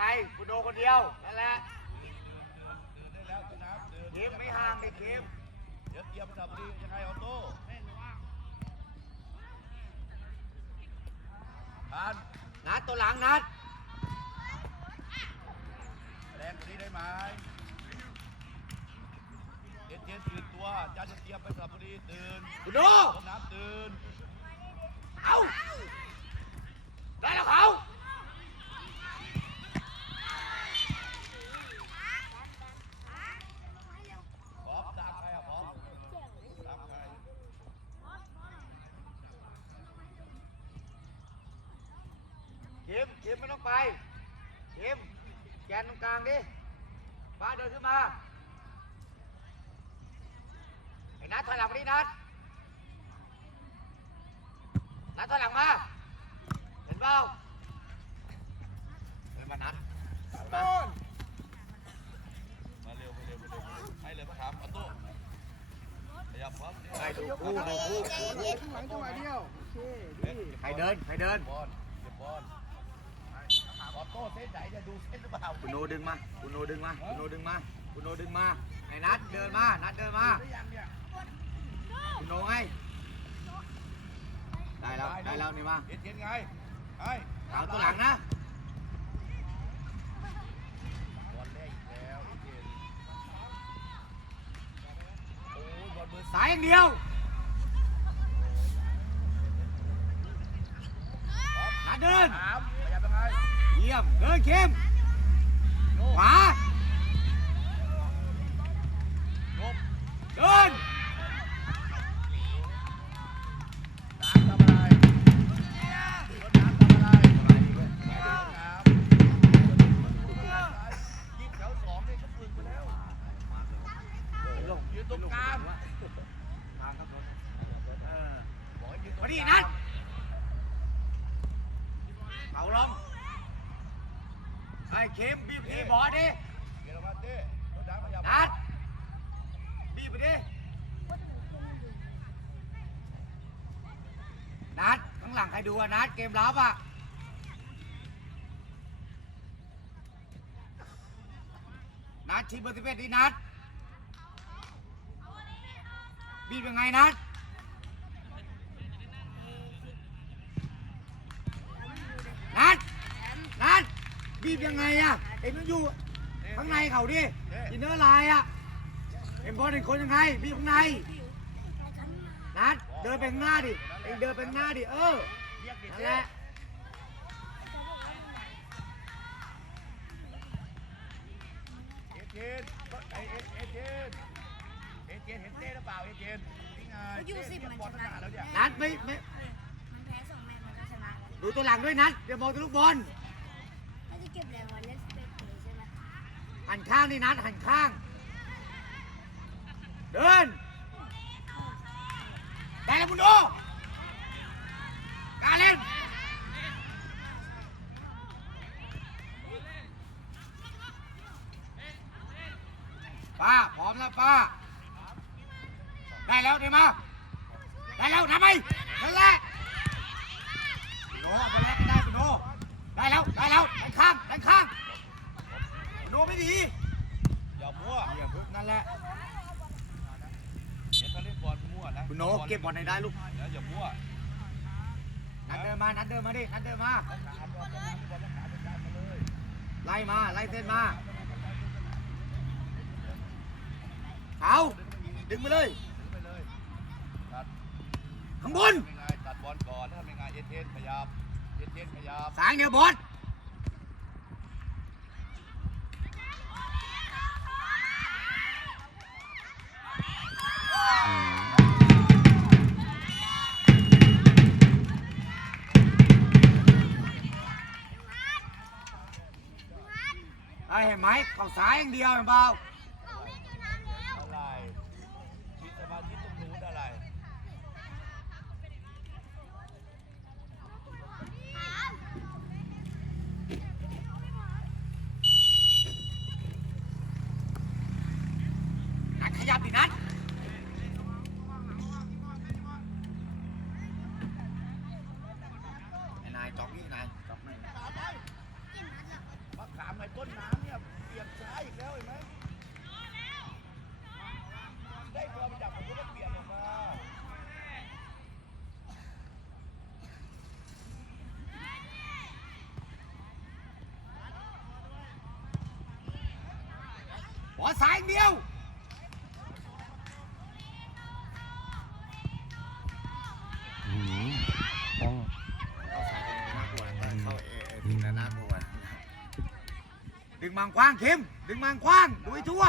ไงคุณโดคนเดียวนั่นแหละเดินได้แล้วสนามเดินเกมไม่ห่างเลยเกมเดี๋ยวเตรียมสับดียังไงออโต้ผ่านนัดตัวหลังนัดแรงกว่านี้ได้ไหมเย็นเย็นตื่นตัวจ้าจะเตรียมไปสับดีตื่นคุณโดสนามตื่น เอาได้แล้วเขา พร้อมตามใครอะพร้อมตามใคร เก มเกมไม่ต้องไปเกมแกนตรงกลางดิบ้าเดินขึ้นมา ไอ้นัดถอยหลังมาดินัดนัดถอยหลังมา เห็นเปล่าเดินมานัดมามาเร็วมาเร็วมาเร็วมาเร็วให้เลยมาถามออโต้ขยับพร้อมใครดูคู่ดูคู่ข้างหลังจังหวะเดียวโอเคดีใครเดิน ใครเดินบอลเก็บบอล ออโต้เส้นไหนจะดูเส้นหรือเปล่าคุณโนดึงมา คุณโนดึงมา คุณโนดึงมา คุณโนดึงมา ไอ้นัดเดินมา นัดเดินมาได้ยังเนี่ยคุณโนไง ได้แล้ว ได้แล้วนี่มาเย็นเย็นไงไอ้เอาตัวหลังนะบอลแรกอีกแล้วเย็นโอ้ยบอลเบอร์สายอย่างเดียว นัดเดิน สามขยับยังไง เยี่ยมเดินเข้มขวา ข้างหลังใครดูอะนัดเกมรับอะนัดทีมเบอร์สิบเอ็ดดีนัดบีบยังไงนัดนัดนัดบีบยังไงอะเอ็งต้องอยู่ข้างในเขาดิอินเนอร์ไลน์อะเอ็มบอลเป็นคนยังไงบีบข้างในนัดเดินไปข้างหน้าดิเอ็งเดินไปข้างหน้าดิเออ ละเอเจนไอเอเอเจนเอเจนเห็นเต้หรือเปล่าเอเจนนี่ไงอยู่สิบเต้มันบอลชตั้งนะนานแล้วเนี่ยนัดไม่ไม่มันแพ้สองแมตช์มันก็ชนะแล้วดูตัวหลังด้วยนัดอย่ามองตัวลูกบอลถ้าจะเก็บแรงวันเล่นสเปกเลยใช่ไหมหันข้างนี่นัดหันข้าง เดินได้แล้วคุณโดกล้ารเล่น ป้า พร้อมแล้วป้า ได้แล้วเดี๋ยวมา ได้แล้วทำไปนั่นแหละคุณโดเอาไปแลกก็ได้คุณโดได้แล้ว ได้แล้วด้านข้างด้านข้างคุณโดไม่ดี อย่ามั่ว เยี่ยมปุ๊บนั่นแหละ เดี๋ยวถ้าเล่นบอลมั่วนะ คุณโน เก็บบอลในได้ลูกเดี๋ยวอย่ามั่วนัดเดินมา นัดเดินมาดิ นัดเดินมาต้องการบอลต้องการบอลต้องการจัดการมาเลยไล่มา ไล่เส้นมา เอาดึงไปเลย ถึงไปเลยตัดข้างบนทำยังไงตัดบอลก่อนแล้วทำยังไงเอเจนขยับเอเจนขยับ สายเดียวบอล ไอ้เห็นไหมเข่าซ้ายอย่างเดียวเห็นเปล่าอะไรมีสมาธิตรงนู้นอะไรนัดขยับดินัดไอ้นายจ็อกนี่นายจ็อกนี่บมะขามไงต้นน้ำเนี่ยเปลี่ยนช้าอีกแล้วเห็นไหมได้ตัวมาจากผมก็เปลี่ยนออกมา บ อลสายอย่างเดียวอืมต้องดึงมังกว้างเข้มดึงมังกว้างดูให้ทั่ว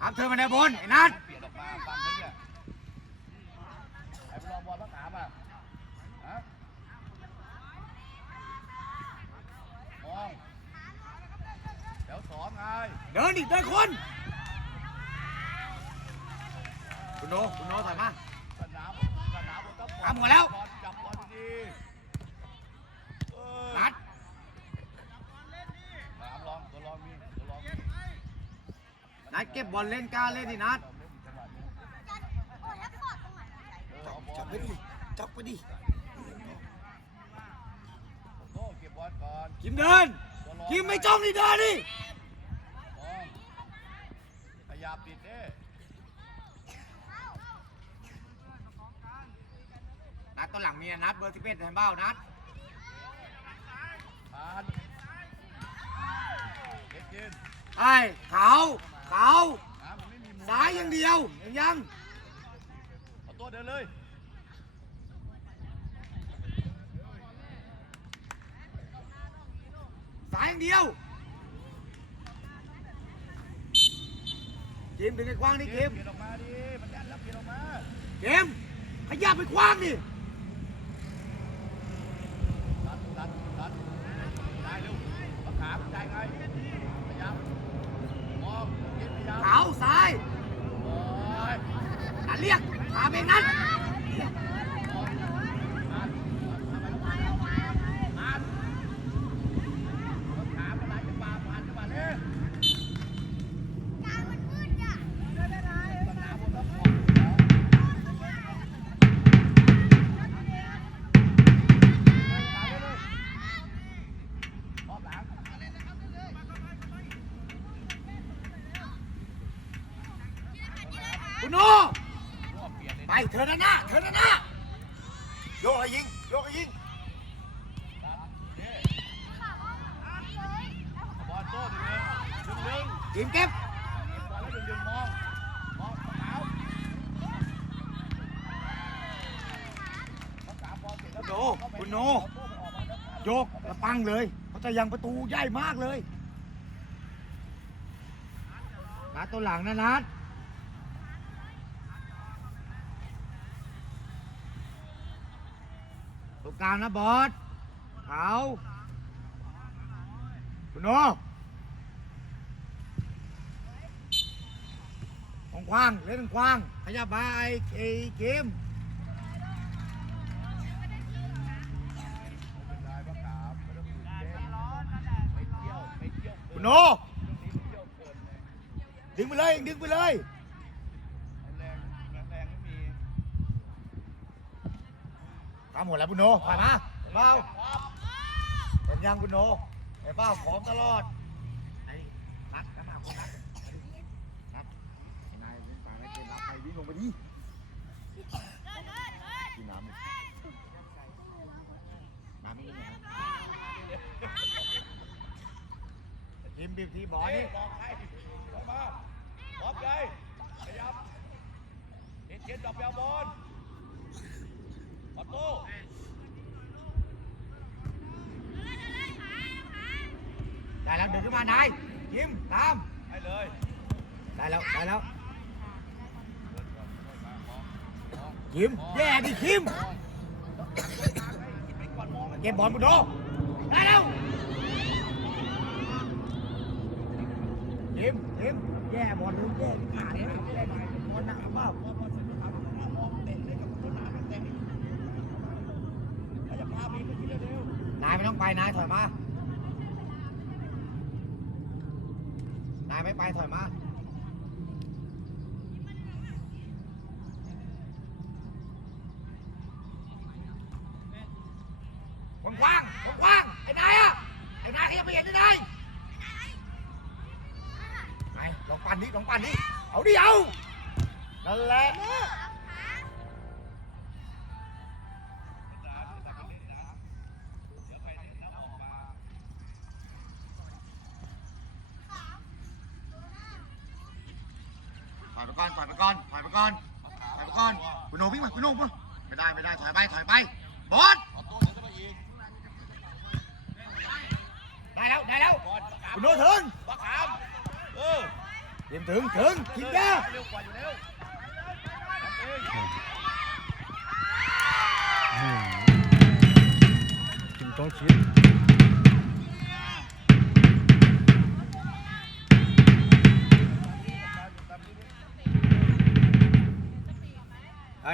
ทำเธอมาในบนไอ้นัท เปลี่ยนออกมาฟังไหมเนี่ยไอ้รองบอลมะขามอะฮะมองแถวสองไง เดินอีกเดินคนคุณโนคุณโนถอยมาสนามสนามบนทับบอลทำหมดแล้วบอลจับบอลดีๆเออนัดสนามลองตัวลองมีตัวลองมีนัดเก็บบอลเล่นกล้าเล่นดินัดจับไปดิจับไปดิโต้เก็บบอลก่อนคิมเดินคิมไม่จ้องดิเดินดิมอง ขยับติดเด้นัดตัวหลังมีนัดเบอร์สิบเอ็ดแทนเบ้านัดผ่านเด็กยืนไอ้เขาเขาน้ำมันไม่มีมุมซ้ายอย่างเดียวยังยังเอาตัวเดินเลยซ้ายอย่างเดียวคิ มดึงไอ้กว้างนี่คิมเปลี่ยนออกมาดิมันยันแล้วเปลี่ยนออกมาคิมขยับไปกว้างดิดัน คุณโนรอบเปลี่ยนเลยไปเธอหน้าหน้าเธอหน้าหน้าโยกอะไรยิงโยกอะไรยิงบอลโต้ดึงเลยดึงดึงทีมเก็บบอลแล้วดึงดึงมองมองขาวขาวบอลเสร็จแล้วโนคุณโนโยกแล้วปังเลยเขาจะยังประตูใหญ่มากเลยนัดตัวหลังนะนัด ตัวกลางนะบอสเขาคุณโนของควางเล่นควางขยับมาไอ้ไอ้เกมเป็นลายมะขามไม่ต้องตื่นเต้นไปเที่ยวไปเที่ยวคุณโนดึงไปเลยดึงไปเลย แรงแรงไม่มี ทำ หมดแล้วคุณโนผ่านมาเห็นเปล่าเห็นยังคุณโนเห็นเปล่าพร้อมตลอดไอ้นัดนัดมาคนนัดนัดไอ้นายวิ่งไปไม่เกมรับไปวิ่งลงไปดิกินน้ำน้ำไม่กินนะทีมบีบทีบอลนี่บอกใครมาบอลเลยขยับเทียนเทียนจับยาวบอล ได้แล้วเดินขึ้นมานายยิมตามให้เลยได้แล้วได้แล้วเดินก่อนเดินมามองมองยิมแย่ดิคิมมองทางให้คิดไปก่อนมองเก็บบอลบุโดได้แล้วยิมยิมแย่บอลดูแย่ขาเนี่ยแย่บอลหนักเปล่า ไม่ต้องไปนายถอยมานายไม่ไปถอยมาว่างว่างวางไอ้นายอะไอ้นายเขายังไม่เห็นเลยนายไายลองปั่นนี้ลองปั่นนี้เอาดิเอานั่นแหละ อยไปก่อนถอยไปก่อนถอยไปก่อนถอยไปก่อนคุณโนวิ่งมาคุณโนมาไม่ได้ไม่ได้ถอยไปถอยไปบอสเอาตัวเดินเข้ามาอีกได้แล้วได้แล้วบอลประคามคุณโนถึงประคามเออเตรียมถึงถึงคิดยาเร็วกว่าอยู่แล้วทำเองอืมถึงต้องคิด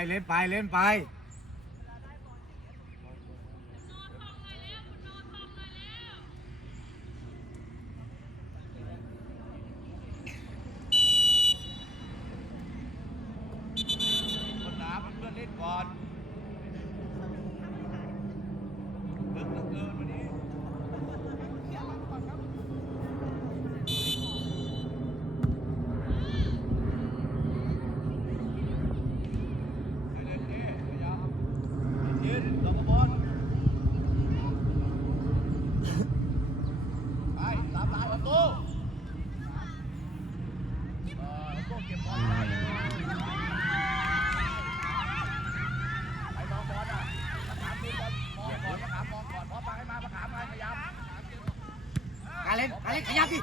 เล่นไปเล่นไป คนน้ำเพื่อนเล่นก่อนลึกเหลือเกินวันนี้เล่นๆนี่พยายามยืนลงมาบอลไปตามลายประตูเออประตูเก็บบอลได้ ไปมองบอลอะมะขามดูบอลมองก่อนมะขามมองก่อนพอปาให้มามะขามมาพยายาม การเล่นการเล่น ขยับดิ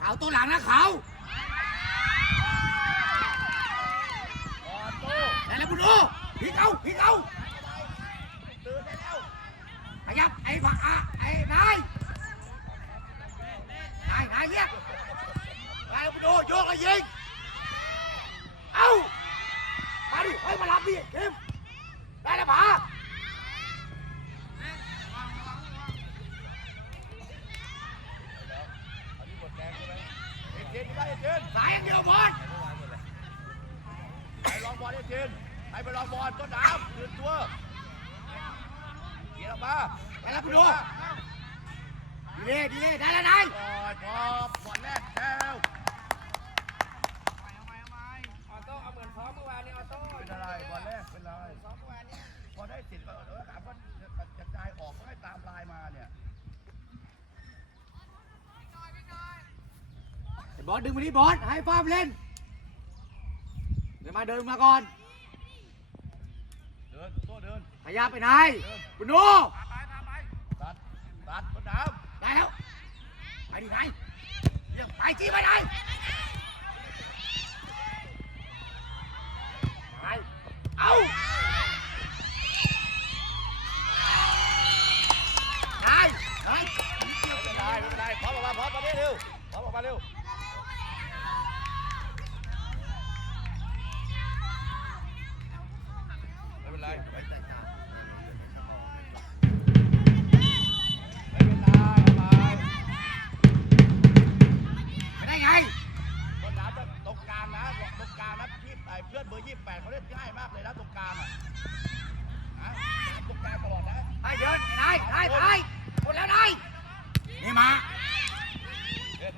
เขาตัวหลังนะเขาแล้วคุณโอพลิกเอาพลิกเอาขยับไอ้ฝาอะไอ้นายนายนายเรียกได้แล้วคุณโอโยกแล้วยิงเอามาดิเฮ้ยมารับดิเกมได้แล้วผา อันนี้หมดแรงใช่ไหมเอ็นเจนได้เอ็นเจน สายอย่างเดียวบอล ไปลองบอลเอ็นเจนไปไปลองบอลต้นน้ำตื่นตัวเกียร์ออกมา ได้แล้วคุณโอ ดีเลยได้แล้วนายปล่อพอบอลแรกแล้วออโต้เอาเหมือนซ้อมเมื่อวานนี้ออโต้เป็นอะไรบอลแรกเป็นอะไรซ้อมเมื่อวานนี้พอได้สิทธิ์ก็เออถามก็กระจายออกก็ให้ตามลายมาเนี่ยบอลดึงมาดิบอลให้ป้ามเล่นเดี๋ยวมาเดินมาก่อน เดินตัวเดินขยับไปไหนคุณโอ ตัดตัดต้นน้ำ ได้แล้ว ไป ดิไหนเรื่องไปจี้ไปไหน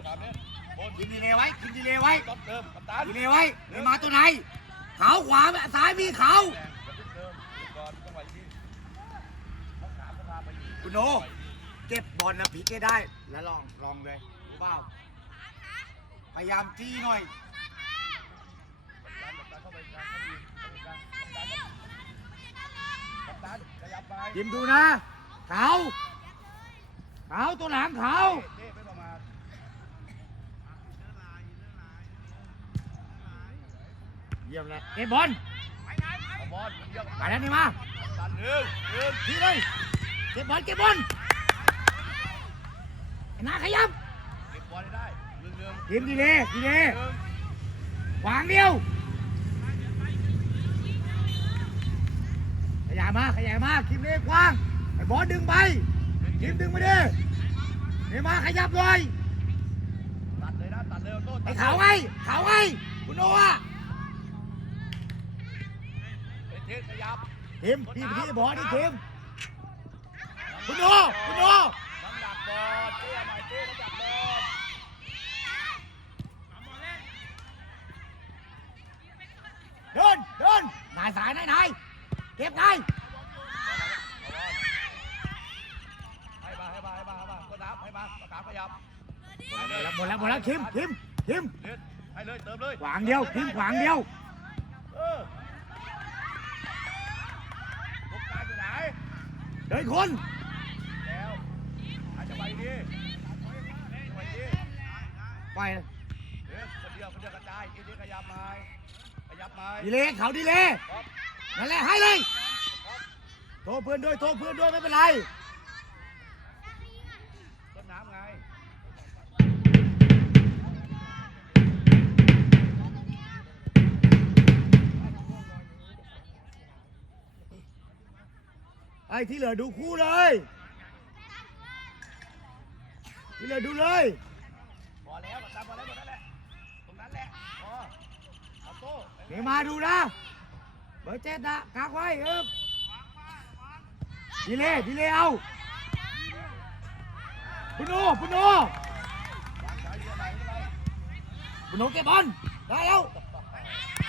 เล่นตามเล่นบนกินดีเลยไว้กินดีเลยไว้ต้องเติมกัปตันดีเลยไว้นี่มาตัวไหนเขาขวาซ้ายมีเขาแดงอย่าเพิ่งเติมก่อนจังหวะนี้ต้องถามสภาพไปอยู่คุณโนเก็บบอลนะพลิกให้ได้แล้วลองลองเลยรู้เปล่าพยายามจี้หน่อยกัปตันกัปตันเข้าไปกลางเข้าไปกลางกัปตันกัปตันขยับไปยิมดูนะเขาเขาตัวหลังเขา เท่ไม่ประมาท เยี่ยมเลยเก็บบอลเอาบอลเยี่ยมไปแล้วนี่มาตันหนึ่งหนึ่งทีเลยเก็บบอลเก็บบอลไอ้นาขยับเก็บบอลให้ได้หนึ่งหนึ่งทีมดีเลยดีเลยหนึ่งขวางเดียวขยายมาขยายมาคิมเล่กว้างไอ้บอลดึงไปคิมดึงมาดินี่มาขยับเลยตัดเลยนะตัดเลยโต้ตัดไอ้เขาไงเขาไงคุณโนอะ ทสขยับทีมพี่พี่บอลนี่ทีมคุณโนคุณโนน้ำหนักบอลเตี้ยหน่อยเตี้ยน้ำหนักบอลเดินเดินนายสายนายนายเก็บนายให้มาให้มาให้มาให้มาก็นับให้มาประกาศขยับหมดแล้วหมดแล้วคิมคิมคิมเล่นให้เลยเติมเลยขวางเดียวคิมขวางเดียว เออลูกกลางอยู่ไหน เดินคนแล้วอาจจะไปดีไปดีไปเดี๋ยวคนเดียวคนเดียวกระจายอีกทีขยับมาขยับมาดีเลยเขาดีเลยครับนั่นแหละให้เลยโทรเพื่อนด้วยโทรเพื่อนด้วยไม่เป็นไร ไอ้ที่เหลือดูคู่เลย ที่เหลือดูเลยพอแล้วตามพอแล้วหมดนั่นแหละตรงนั้นแหละพอเอาโต้เดี๋ยวมาดูนะเบอร์เจ็ดนะกากไว้เออดีเลยดีเลยเอาปุโนปุโนวางสายเรือไหนไม่เป็นไรปุโนเก็บบอลได้แล้ว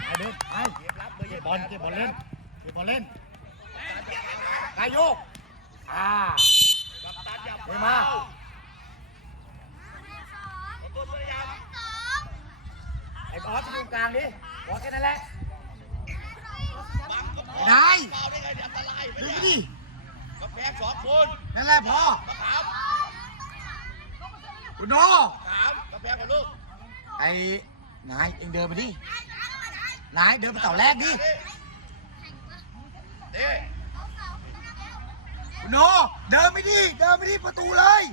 ไปเดินไปเก็บรับเบอร์เก็ยี่บบอลเก็บบอลเล่นเก็บบอลเล่นกายโยก อ่ากับตันอย่าเดี๋ยวมาเอาตัวพยายามไอ้บอสไปดูกลางดิบอสแค่นั้นแหละบังก็พอได้เปล่าได้ไงเดี๋ยวอันตรายไปดูเนี่ยไปดิกาแฟสองคนนั่นแหละพอมะขามปุโนมะขามกาแฟกับลูก ไอ้นายเองเดินไปดินายเดินไปเต่าแรกดิเด้ปุ โนเดินไปดิเดินไปดิประตูเลย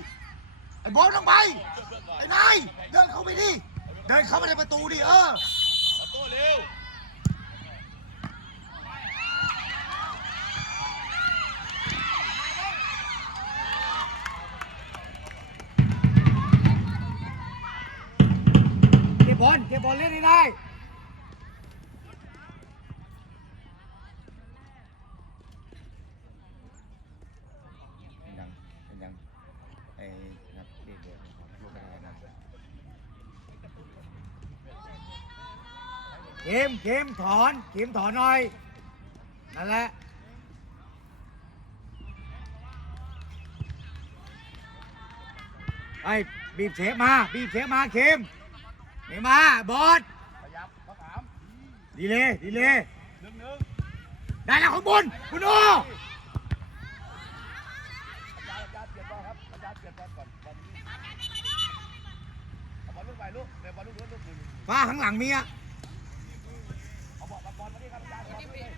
ไอ้บอสต้องไปช่วยเพื่อนก่อนไอ้นายเดินเข้าไปดิเดินเข้าไปในประตูดิเออเอาตัวเร็วเก็บบอลเก็บบอลเล่นให้ได้ เป็นยังเป็นยังไอ้นักเด็กเด็กลูกอะไรนะ เกมเกมถอนเกมถอนหน่อยนั่นแหละไอ้บีบเชฟมาบีบเชฟมาเข็มนี่มาบอสขยับมะขามดีเลยดีเลยหนึ่งหนึ่งได้แล้วข้างบนคุณโออาจารย์อาจารย์เปลี่ยนบอลครับอาจารย์เปลี่ยนบอลก่อนบอลนี้เอาบอลลูกไปลูกเดี๋ยวบอลลูกลูกลูกฟ้าข้างหลังมีอะ เอาบอลบอลมาดิครับอาจารย์บอลลูกเลย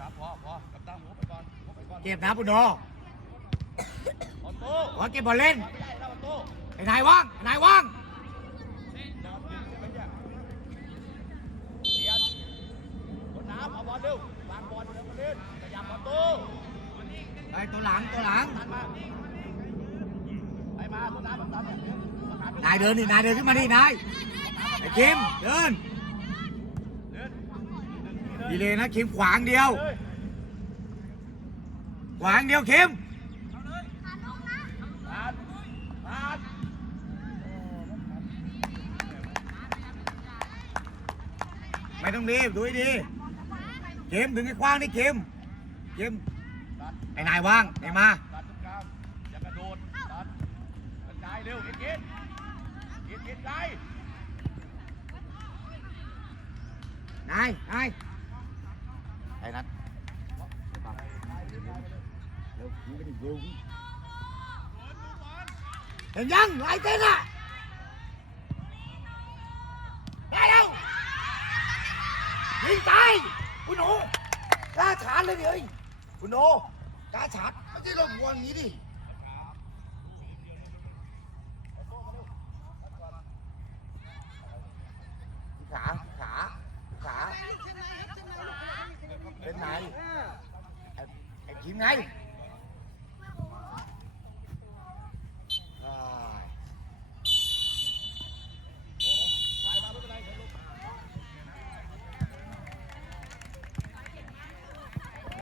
ครับพอพอกับตั้งหัวไปก่อนหัวไปก่อน เก็บนะคุณโอออโต้ขอเก็บบอลเล่นไม่ได้แล้วออโต้ไอ้นายว่างไอ้นายว่างอย่าเปลี่ยนไปเนี่ยเปลี่ยนคนน้ำเอาบอลเร็ววางบอลเร็วมาเล่นขยับออโต้ไอ้ตัวหลังตัวหลังตันมาไปมาคนน้ำตันมานายเดินนี่นายเดินขึ้นมาดินายไอ้เข็มเดินเดินดีเลยนะเข็มขวางเดียวเลยข วางเดียวเข็มไม่ต้องรีบดูให้ดีเข็มถึงไอ้กว้างนี่เข็มเข็มไอ้นายว่างไอ้มาอย่ากระโดดกระจายเร็วเอ็ดเอ็ดเอ็ดเอ็ดได้นายนายไอ้นัท เร็วยิงไปดิเร็วเห็นยังไล่เต้นอะได้แล้วยิงตายคุณหนูกล้าฉานเลยดิเฮ้ยคุณหนูกล้าฉานไม่ใช่ลมวนนี้ดิ